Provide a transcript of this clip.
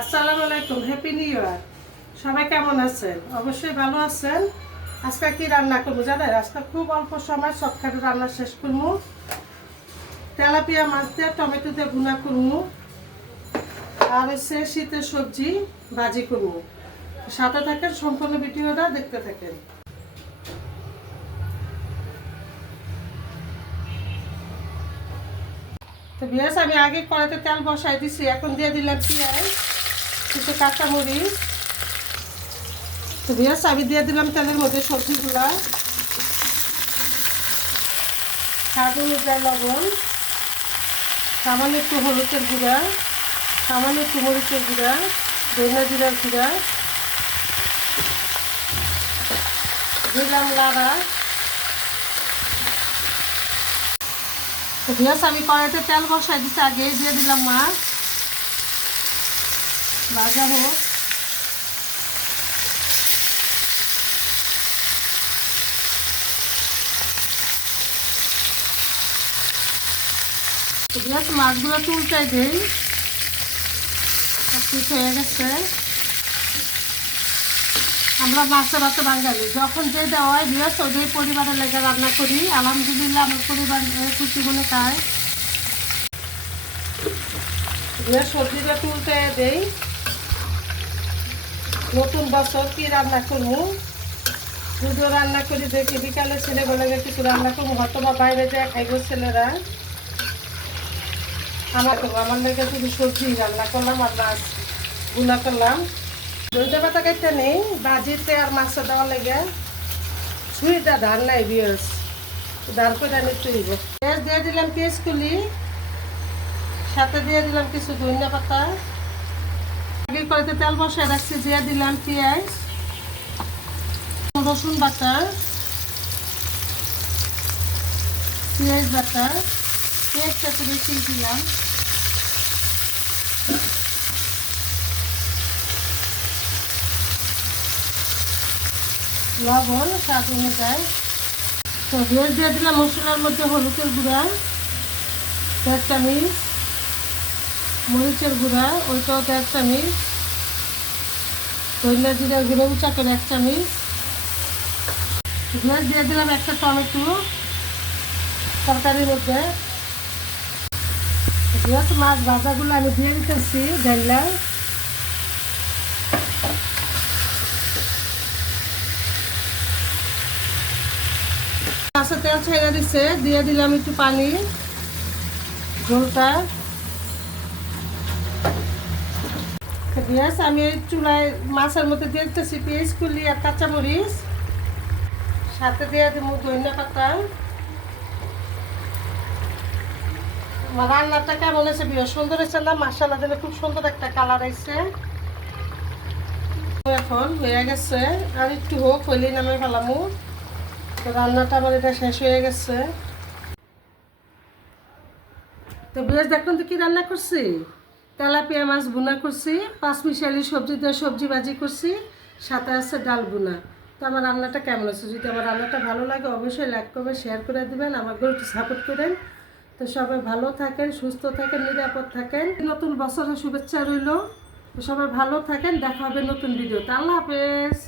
আসসালামু আলাইকুম, happy new year. সবাই কেমন আছেন? অবশ্যই ভালো আছেন। আজকে কি রান্না করবো জানেন? আজকে খুব অল্প সময় শর্টকাটে রান্না শেষ করবো। তেলাপিয়া মাছ দিয়ে টমেটো দিয়ে ভুনা করবো, আর হচ্ছে শীতের সবজি ভাজি করবো। সাথে থাকেন, সম্পূর্ণ ভিডিওটা দেখতে থাকেন। তো বিয়াস, আমি আগে কড়াইতে তেল বসাই দিছি, এখন দিয়ে দিলাম পেঁয়াজ, কিছু কাঁচামরিচ। তো বিয়াস, আমি দিয়ে দিলাম তেলের মধ্যে সবজিগুলা, স্বাদ অনুযায়ী লবণ, সামান্য একটু হলুদের গুঁড়া, সামান্য একটু মরিচের গুঁড়া, ধনিয়া জিরার গুঁড়া, দিলাম লাড়া। তো বিয়াস, আমি কড়াইতে তেল বসাই দিচ্ছি, আগে দিয়ে দিলাম মাছ ভাজা হোক। তো বিয়াস, মাছগুলো তুলটাই দেই, ঠিক হয়ে গেছে। আমরা মাছের ভাতে বাঙালি, যখন যে দেওয়া হয় বিয়াস ওদের পরিবারের লেগে রান্না করি। আলহামদুলিল্লাহ, আমার পরিবার খুশি মনে খায়। বিয়াস, সবজিটা তুলতে দেই। নতুন বছর কি রান্না করবো, দুটো রান্না করি, দেখি বিকালে ছেলেবেলাকে কিছু রান্না করবো, হয়তো বা বাইরে যায় খাইবো ছেলেরা। আমার লেগে শুধু সবজি রান্না করলাম আর মাছ গুলা করলাম। দইটা পাতা কাটতে নেই, ভাজিতে আর মাছে দেওয়া লেগে ছুরিটা ধার নাই বিয়াস, ধার করে নিতে হইব। পেঁয়াজ দিয়ে দিলাম, পেঁয়াজ কুলি, সাথে দিয়ে দিলাম কিছু ধনিয়া পাতা। আগে কড়াইতে তেল বসায় রাখছি, দিয়ে দিলাম পেঁয়াজ, রসুন বাটা, পেঁয়াজ বাটা, পেঁয়াজটা একটু বেশি দিলাম, লবণ স্বাদ অনুযায়ী। তো পেঁয়াজ দিয়ে দিলাম মশলার মধ্যে হলুদের গুঁড়া 1 চামচ, মরিচের গুঁড়া ওইটাও 1 চামচ, ধনিয়া জিরার গুঁড়ো উঁচা করে 1 চামচ। পেঁয়াজ দিয়ে দিলাম একটা টমেটো তরকারির মধ্যে। পেঁয়াজ মাছ ভাজাগুলো আমি দিয়ে দিতেছি ঢেলা। মাছের তেল ছেড়ে দিচ্ছে, দিয়ে দিলাম একটু পানি, ঝোলটা। পেঁয়াজ আমি এই চুলায় মাছের মধ্যে দিয়ে দিতেছি পেঁয়াজ কুলি আর কাঁচামরিচ, সাথে দিয়ে দিব ধনিয়া পাতা। আমার রান্নাটা কেমন হয়েছে বিয়ে সুন্দর হয়েছে না? মশলা দিলে খুব সুন্দর একটা কালার হয়েছে। এখন হয়ে গেছে, আর একটু হোক, হইলেই নামে ফেলামু। তো রান্নাটা আমার এটা শেষ হয়ে গেছে। তো বিয়াস, দেখুন তো কি রান্না করছি। তেলাপিয়া মাছ ভুনা করছি, 5 মিশালি সবজি দিয়ে সবজি ভাজি করছি, সাথে আছে ডাল ভুনা। তো আমার রান্নাটা কেমন আছে? যদি আমার রান্নাটা ভালো লাগে অবশ্যই লাইক করবেন, শেয়ার করে দেবেন, আমার একটু সাপোর্ট করেন। তো সবাই ভালো থাকেন, সুস্থ থাকেন, নিরাপদ থাকেন। নতুন বছরের শুভেচ্ছা রইল। তো সবাই ভালো থাকেন, দেখা হবে নতুন ভিডিওতে। আল্লাহ হাফেজ।